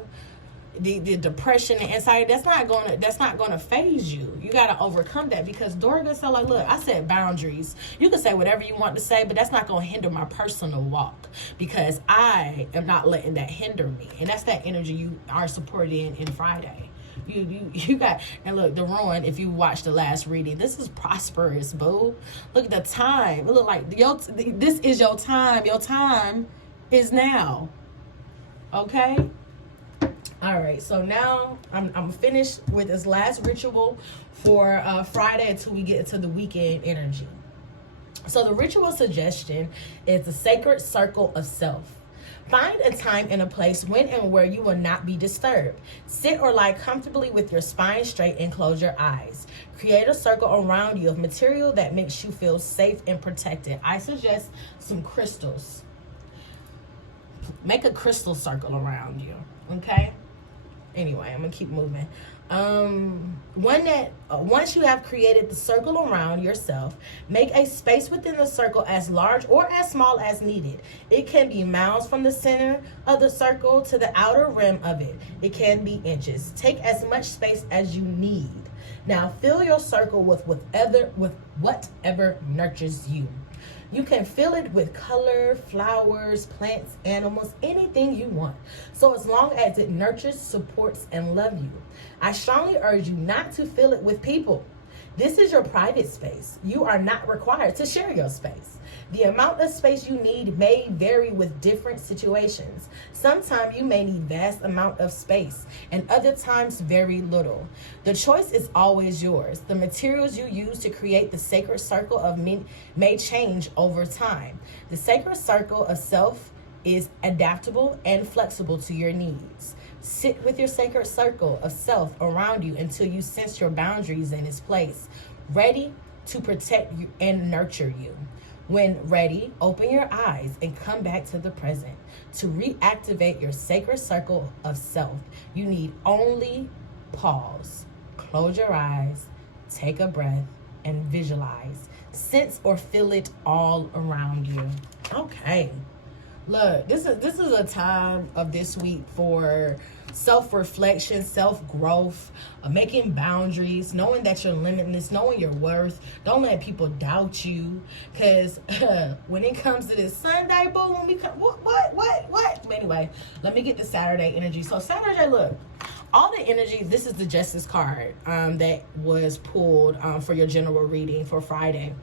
the depression and anxiety, that's not gonna phase you. You gotta overcome that, because Durga said, like, look, I said boundaries. You can say whatever you want to say, but that's not gonna hinder my personal walk, because I am not letting that hinder me. And that's that energy you are supported in Friday. You got, and look, the ruin, if you watch the last reading, this is prosperous, boo. Look at the time. It look like this is your time. Your time is now. Okay? All right, so now I'm finished with this last ritual for Friday until we get into the weekend energy. So the ritual suggestion is the sacred circle of self. Find a time and a place when and where you will not be disturbed. Sit or lie comfortably with your spine straight and close your eyes. Create a circle around you of material that makes you feel safe and protected. I suggest some crystals. Make a crystal circle around you, okay? Anyway, I'm gonna keep moving. Once you have created the circle around yourself, make a space within the circle as large or as small as needed. It can be miles from the center of the circle to the outer rim of it. It can be inches. Take as much space as you need. Now fill your circle with whatever nurtures you. You can fill it with color, flowers, plants, animals, anything you want. So as long as it nurtures, supports, and loves you. I strongly urge you not to fill it with people. This is your private space. You are not required to share your space. The amount of space you need may vary with different situations. Sometimes you may need vast amount of space, and other times very little. The choice is always yours. The materials you use to create the sacred circle of me may change over time. The sacred circle of self is adaptable and flexible to your needs. Sit with your sacred circle of self around you until you sense your boundaries in its place, ready to protect you and nurture you. When ready, open your eyes and come back to the present. To reactivate your sacred circle of self, you need only pause, close your eyes, take a breath, and visualize. Sense or feel it all around you. Okay. Look, this is a time of this week for self-reflection, self-growth, making boundaries, knowing that you're limitless, knowing your worth. Don't let people doubt you, because when it comes to this Sunday, boom, when we come, what? Anyway, let me get the Saturday energy. So Saturday, look, all the energy, this is the Justice card that was pulled for your general reading for Friday.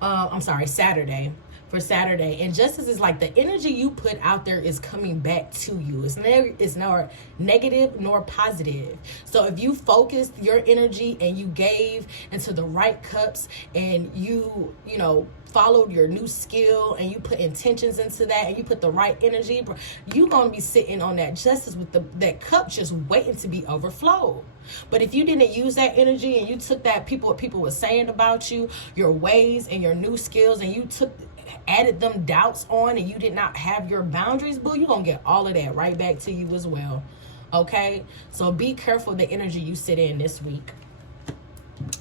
I'm sorry, Saturday. For Saturday. And justice is like the energy you put out there is coming back to you. It's nor negative nor positive. So if you focused your energy and you gave into the right cups and you know, followed your new skill and you put intentions into that and you put the right energy, you're going to be sitting on that justice with that cup just waiting to be overflowed. But if you didn't use that energy and you took that what people were saying about you, your ways and your new skills, and you added them doubts on, and you did not have your boundaries, boo, you're going to get all of that right back to you as well. Okay? So be careful the energy you sit in this week.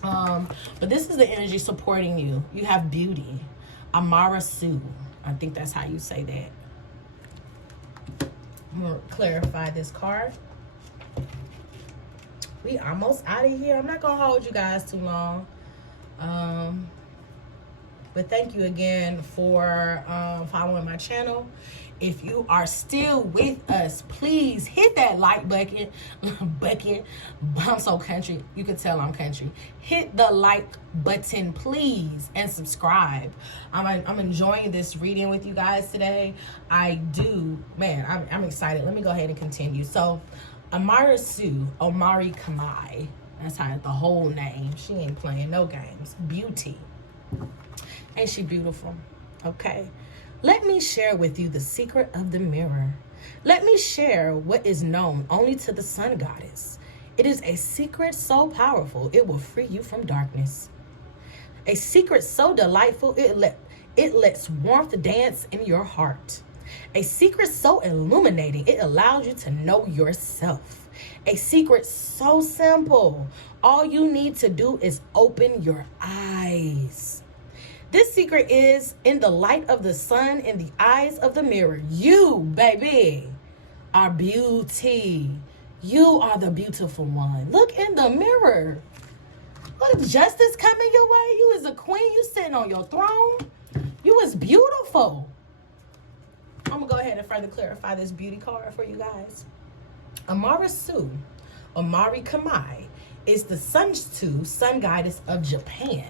But this is the energy supporting you. You have beauty. Amara Sue. I think that's how you say that. I'm going to clarify this card. We almost out of here. I'm not going to hold you guys too long. But thank you again for following my channel. If you are still with us, please hit that like button. I'm so country. You can tell I'm country. Hit the like button, please, and subscribe. I'm enjoying this reading with you guys today. I do. Man, I'm excited. Let me go ahead and continue. So, Amara Sue, Omari Kamai. That's how the whole name. She ain't playing no games. Beauty. Ain't she beautiful? Okay. Let me share with you the secret of the mirror. Let me share what is known only to the sun goddess. It is a secret so powerful, it will free you from darkness. A secret so delightful, it lets warmth dance in your heart. A secret so illuminating, it allows you to know yourself. A secret so simple, all you need to do is open your eyes. This secret is in the light of the sun, in the eyes of the mirror. You, baby, are beauty. You are the beautiful one. Look in the mirror. Look, justice coming your way. You is a queen. You sitting on your throne. You is beautiful. I'm going to go ahead and further clarify this beauty card for you guys. Amara Sue, Omari Kamai, is the sun goddess of Japan.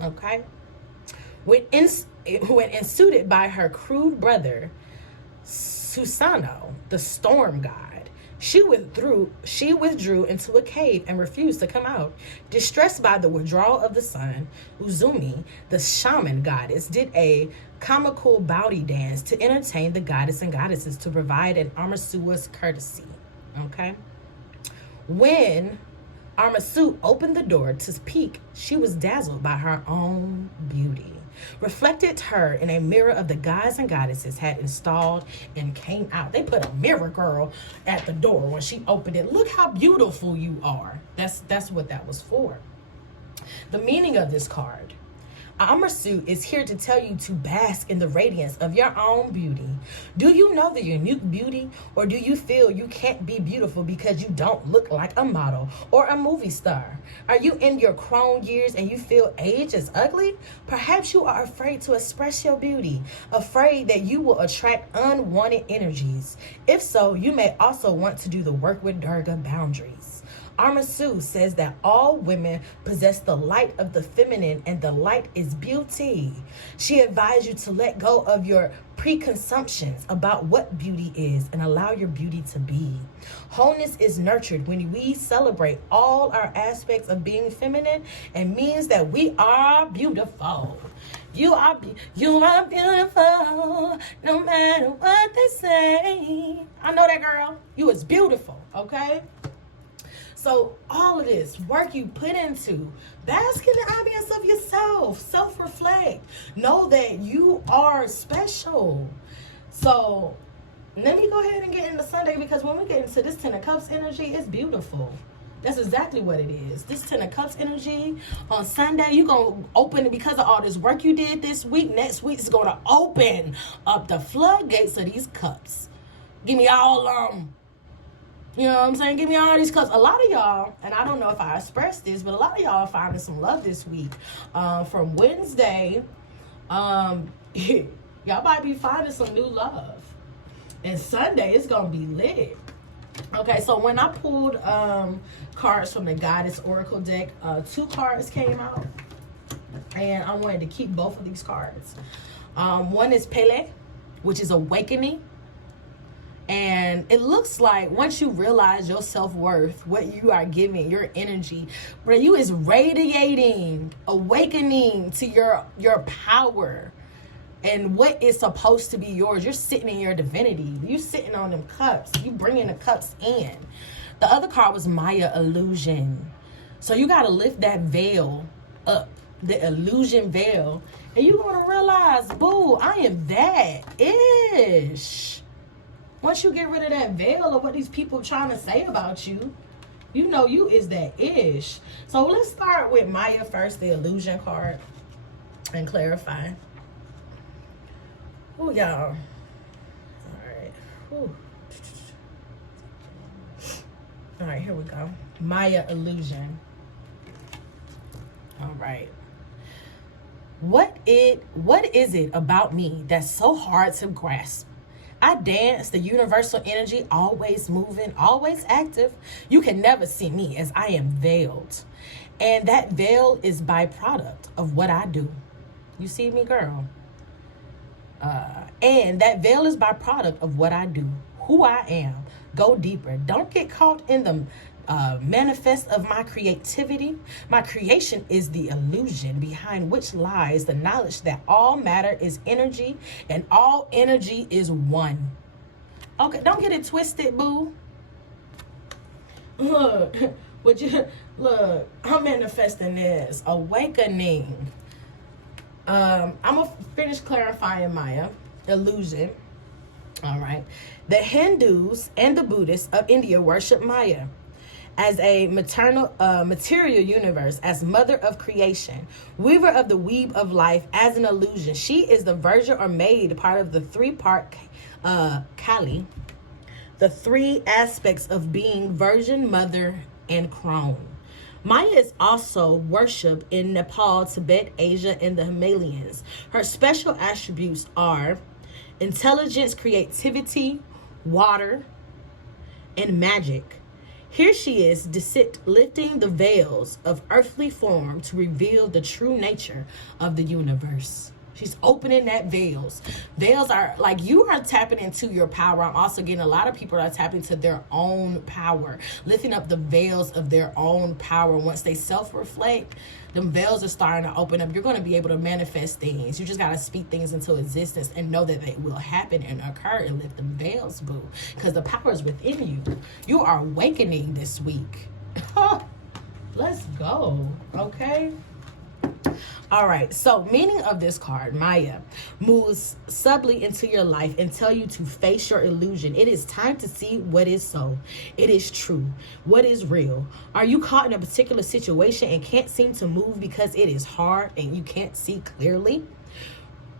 Okay? When ensuited by her crude brother, Susanoo, the storm god, she withdrew into a cave and refused to come out. Distressed by the withdrawal of the sun, Uzumi, the shaman goddess, did a comical bawdy dance to entertain the goddess and goddesses to provide an Amasua's courtesy. Okay? When Amasu opened the door to peek, she was dazzled by her own beauty. Reflected her in a mirror of the gods and goddesses had installed and came out. They put a mirror girl at the door when she opened it. Look how beautiful you are. That's what that was for. The meaning of this card. Amasu is here to tell you to bask in the radiance of your own beauty. Do you know the unique beauty, or do you feel you can't be beautiful because you don't look like a model or a movie star? Are you in your crone years and you feel age is ugly? Perhaps you are afraid to express your beauty, afraid that you will attract unwanted energies. If so, you may also want to do the work with Durga boundaries. Amasu says that all women possess the light of the feminine, and the light is beauty. She advised you to let go of your preconceptions about what beauty is and allow your beauty to be. Wholeness is nurtured when we celebrate all our aspects of being feminine, and means that we are beautiful. You are beautiful, no matter what they say. I know that, girl. You is beautiful, okay? So all of this work you put into, bask in the ambience of yourself, self-reflect, know that you are special. So let me go ahead and get into Sunday, because when we get into this Ten of Cups energy, it's beautiful. That's exactly what it is. This Ten of Cups energy on Sunday, you're going to open it because of all this work you did this week. Next week is going to open up the floodgates of these cups. Give me all you know what I'm saying? Give me all these cups. A lot of y'all, and I don't know if I expressed this, but a lot of y'all are finding some love this week. From Wednesday, y'all might be finding some new love. And Sunday, it's going to be lit. Okay, so when I pulled cards from the Goddess Oracle deck, 2 cards came out. And I wanted to keep both of these cards. One is Pele, which is awakening. And it looks like once you realize your self-worth, what you are giving, your energy, but you is radiating, awakening to your power and what is supposed to be yours. You're sitting in your divinity. You sitting on them cups. You bringing the cups in. The other card was Maya, illusion. So you got to lift that veil up, the illusion veil, and you're going to realize, boo, I am that ish. Once you get rid of that veil of what these people trying to say about you, you know you is that ish. So let's start with Maya first, the illusion card, and clarify. Oh, y'all. All right. Ooh. All right, here we go. Maya, illusion. All right. What is it about me that's so hard to grasp? I dance, the universal energy, always moving, always active. You can never see me as I am veiled. And that veil is byproduct of what I do. You see me, girl? And that veil is byproduct of what I do, who I am. Go deeper. Don't get caught in the manifest of my creativity. My creation is the illusion behind which lies the knowledge that all matter is energy and all energy is one. Okay, don't get it twisted, boo. Look, look, I'm manifesting this awakening. I'm gonna finish clarifying Maya, illusion. All right. The Hindus and the Buddhists of India worship Maya as a material universe, as mother of creation, weaver of the weave of life, as an illusion. She is the virgin or maid, part of the three-part Kali, the three aspects of being virgin, mother, and crone. Maya is also worshipped in Nepal, Tibet, Asia, and the Himalayas. Her special attributes are intelligence, creativity, water, and magic. Here she is, lifting the veils of earthly form to reveal the true nature of the universe. She's opening that veils. Veils are like, you are tapping into your power. I'm also getting a lot of people are tapping into their own power, lifting up the veils of their own power. Once they self-reflect, them veils are starting to open up. You're going to be able to manifest things. You just got to speak things into existence and know that they will happen and occur, and lift them veils, boo. Because the power is within you. You are awakening this week. Let's go. Okay. All right, so meaning of this card, Maya, moves subtly into your life and tell you to face your illusion. It is time to see what is so. It is true. What is real? Are you caught in a particular situation and can't seem to move because it is hard and you can't see clearly?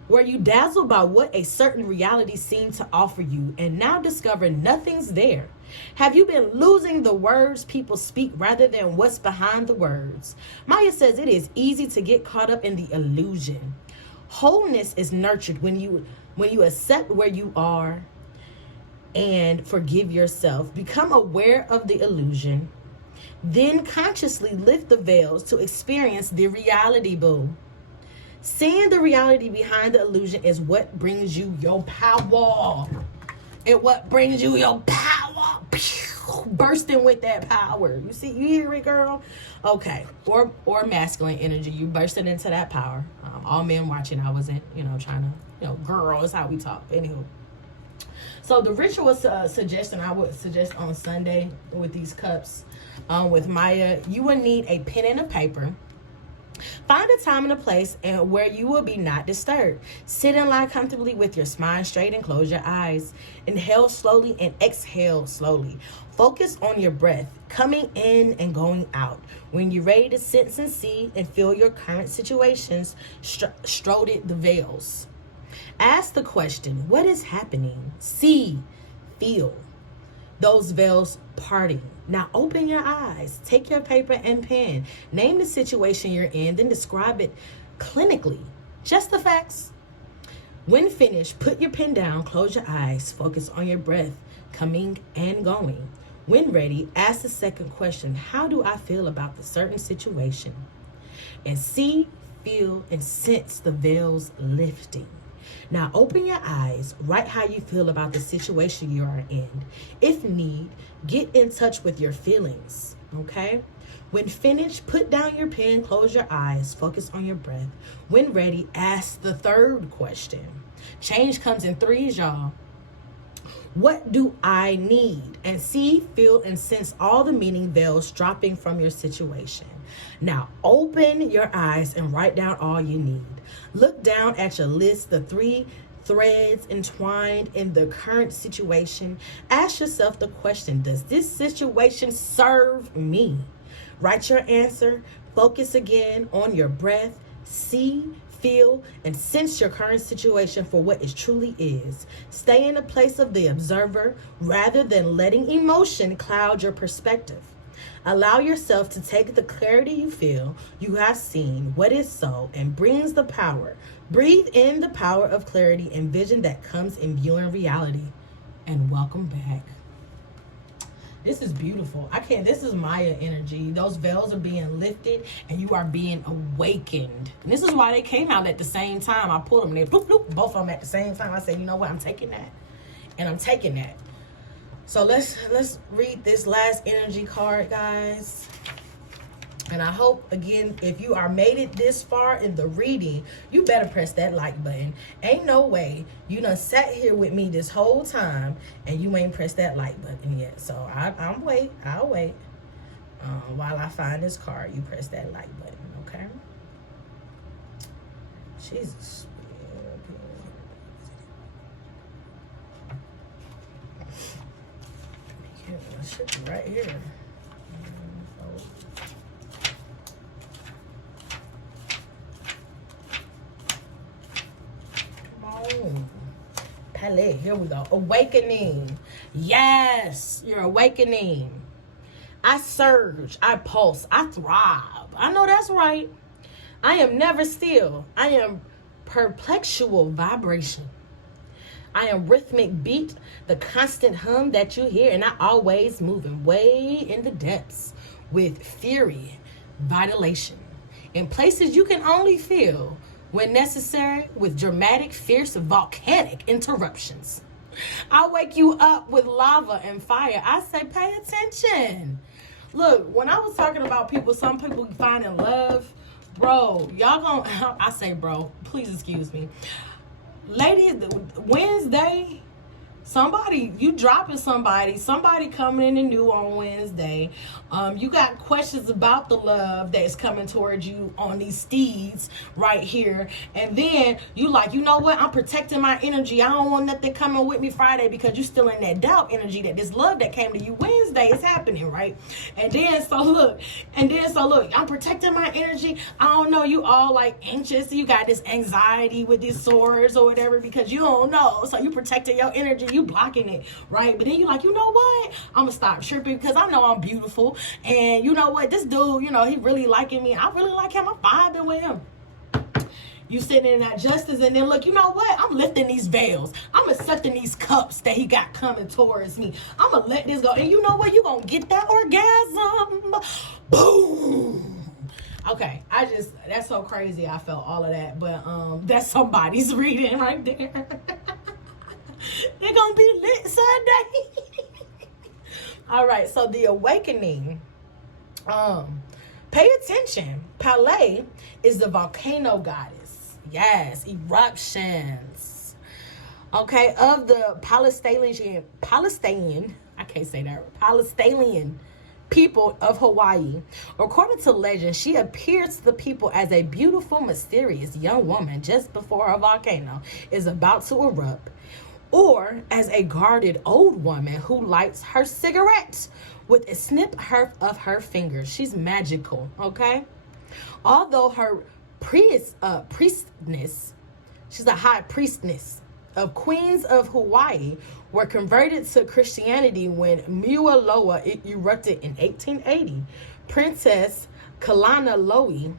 Were you dazzled by what a certain reality seemed to offer you and now discover nothing's there? Have you been losing the words people speak rather than what's behind the words? Maya says it is easy to get caught up in the illusion. Wholeness is nurtured when you accept where you are and forgive yourself. Become aware of the illusion. Then consciously lift the veils to experience the reality, boo. Seeing the reality behind the illusion is what brings you your power. And what brings you your power. Bursting with that power. You see, you hear it, girl? Okay. Or masculine energy. You bursting into that power. All men watching, I wasn't, trying to, girl, is how we talk. Anywho. So the ritual suggestion I would suggest on Sunday with these cups, with Maya, you will need a pen and a paper. Find a time and a place and where you will be not disturbed. Sit and lie comfortably with your spine straight and close your eyes. Inhale slowly and exhale slowly. Focus on your breath, coming in and going out. When you're ready to sense and see and feel your current situations, strode the veils. Ask the question, what is happening? See, feel those veils parting. Now open your eyes. Take your paper and pen. Name the situation you're in, then describe it clinically. Just the facts. When finished, put your pen down, close your eyes, focus on your breath, coming and going. When ready, ask the second question, how do I feel about the certain situation? And see, feel, and sense the veils lifting. Now open your eyes, write how you feel about the situation you are in. If need, get in touch with your feelings, okay? When finished, put down your pen, close your eyes, focus on your breath. When ready, ask the third question. Change comes in threes, y'all. What do I need? And see, feel, and sense all the meaning veils dropping from your situation. Now open your eyes and write down all you need. Look down at your list, the 3 threads entwined in the current situation. Ask yourself the question, does this situation serve me? Write your answer. Focus again on your breath. See, feel, and sense your current situation for what it truly is. Stay in a place of the observer rather than letting emotion cloud your perspective. Allow yourself to take the clarity you feel you have seen what is so and brings the power. Breathe in the power of clarity and vision that comes in viewing reality. And welcome back. This is beautiful. This is Maya energy. Those veils are being lifted and you are being awakened. And this is why they came out at the same time. I pulled them and they bloop, bloop, both of them at the same time. I said, you know what? I'm taking that. And I'm taking that. So let's read this last energy card, guys. And I hope, again, if you are made it this far in the reading, you better press that like button. Ain't no way you done sat here with me this whole time and you ain't pressed that like button yet. So I'll wait. While I find this card, you press that like button, okay? Jesus. Shit right here. Palette, here we go. Awakening. Yes, you're awakening. I surge, I pulse, I thrive. I know that's right. I am never still. I am perpetual vibration. I am rhythmic beat, the constant hum that you hear, and I always moving way in the depths with fury, vitalization, in places you can only feel when necessary, with dramatic, fierce, volcanic interruptions. I wake you up with lava and fire. I say, pay attention. Look, when I was talking about some people finding love, bro, y'all gonna, I say bro, please excuse me. Ladies, Wednesday, you dropping somebody coming in new on Wednesday. You got questions about the love that's coming towards you on these steeds right here. And then you like, you know what? I'm protecting my energy. I don't want nothing coming with me Friday because you still in that doubt energy that this love that came to you Wednesday is happening, right? And then so look, I'm protecting my energy. I don't know, you all like anxious. You got this anxiety with these swords or whatever because you don't know. So you protecting your energy, you blocking it, right? But then you like, you know what? I'm gonna stop tripping because I know I'm beautiful. And you know what? This dude, he really liking me. I really like him. I'm vibing with him. You sitting in that justice, and then look, you know what? I'm lifting these veils. I'm accepting these cups that he got coming towards me. I'm gonna let this go. And you know what? You gonna get that orgasm. Boom. Okay, that's so crazy. I felt all of that, but that's somebody's reading right there. They're gonna be lit Sunday. All right, so the awakening. Pay attention. Pele is the volcano goddess. Yes, eruptions. Okay, of the Palestinian, I can't say that. Palestinian people of Hawaii. According to legend, she appears to the people as a beautiful, mysterious young woman just before a volcano is about to erupt, or as a guarded old woman who lights her cigarette with a snip of her fingers. She's magical, okay? Although her priestess, she's a high priestess of Queens of Hawaii, were converted to Christianity when Mualoa erupted in 1880. Princess Kalana Lo'i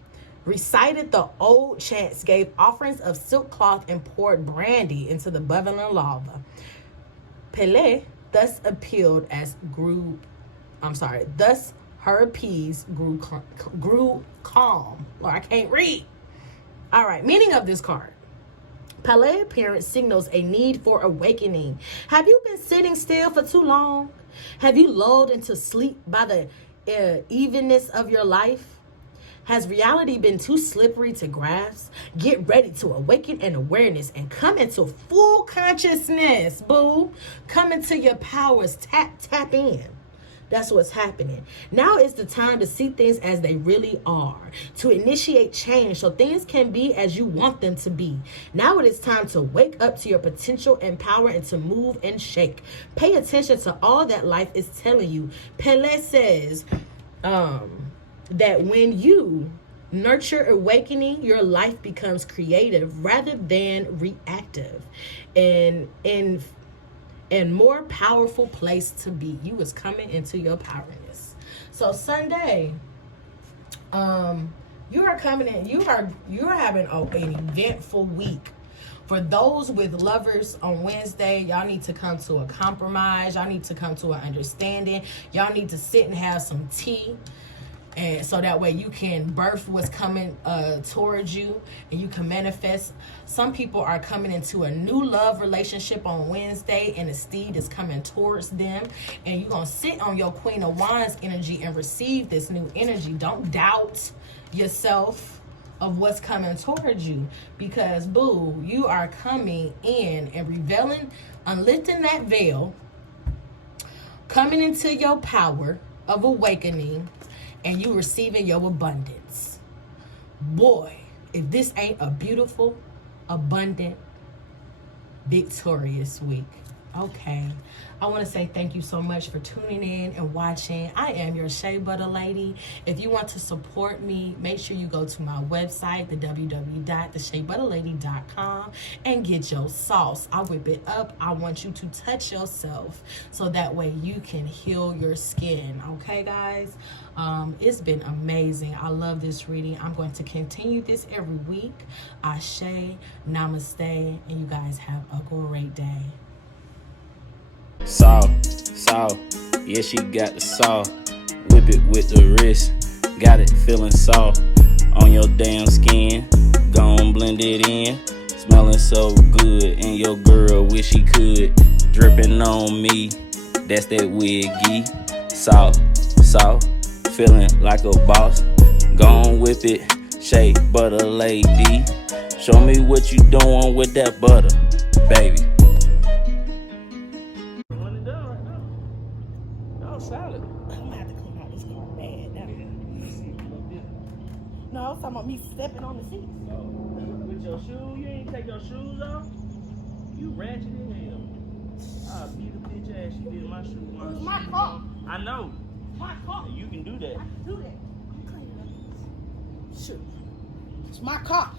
recited the old chants, gave offerings of silk cloth, and poured brandy into the bubbling lava. Pele thus her appease grew calm. Or I can't read. All right, meaning of this card. Palais appearance signals a need for awakening. Have you been sitting still for too long? Have you lulled into sleep by the evenness of your life? Has reality been too slippery to grasp? Get ready to awaken an awareness and come into full consciousness, boo. Come into your powers. Tap in. That's what's happening. Now is the time to see things as they really are, to initiate change so things can be as you want them to be. Now it is time to wake up to your potential and power and to move and shake. Pay attention to all that life is telling you. Pele says that when you nurture awakening, your life becomes creative rather than reactive. And more powerful place to be. You is coming into your powerness. So Sunday, you are coming in. You are having an eventful week. For those with lovers on Wednesday, y'all need to come to a compromise. Y'all need to come to an understanding. Y'all need to sit and have some tea. And so that way you can birth what's coming towards you and you can manifest. Some people are coming into a new love relationship on Wednesday and the steed is coming towards them. And you're going to sit on your Queen of Wands energy and receive this new energy. Don't doubt yourself of what's coming towards you, because, boo, you are coming in and revealing, unlifting that veil, coming into your power of awakening, and you receiving your abundance. Boy, if this ain't a beautiful, abundant, victorious week. Okay. I want to say thank you so much for tuning in and watching. I am your Shea Butter Lady. If you want to support me, make sure you go to my website, the www.thesheabutterlady.com, and get your sauce. I whip it up. I want you to touch yourself so that way you can heal your skin. Okay, guys? It's been amazing. I love this reading. I'm going to continue this every week. Ashe, namaste, and you guys have a great day. Saw, yeah, she got the saw. Whip it with the wrist, got it feeling soft. On your damn skin, gon' blend it in. Smelling so good, and your girl wish she could. Dripping on me, that's that wiggy. Saw, feeling like a boss. Gon' whip it, Shea Butter Lady. Show me what you doing with that butter, baby. Solid. I'm gonna have to clean out this car bad now. No, I was talking about me stepping on the seat. With your shoes, you ain't take your shoes off? You ratchet in hell. I'll beat the bitch ass. She did my shoes. It was my car. I know. My car. You can do that. I can do that. I'm cleaning up. Shoot. It's my car.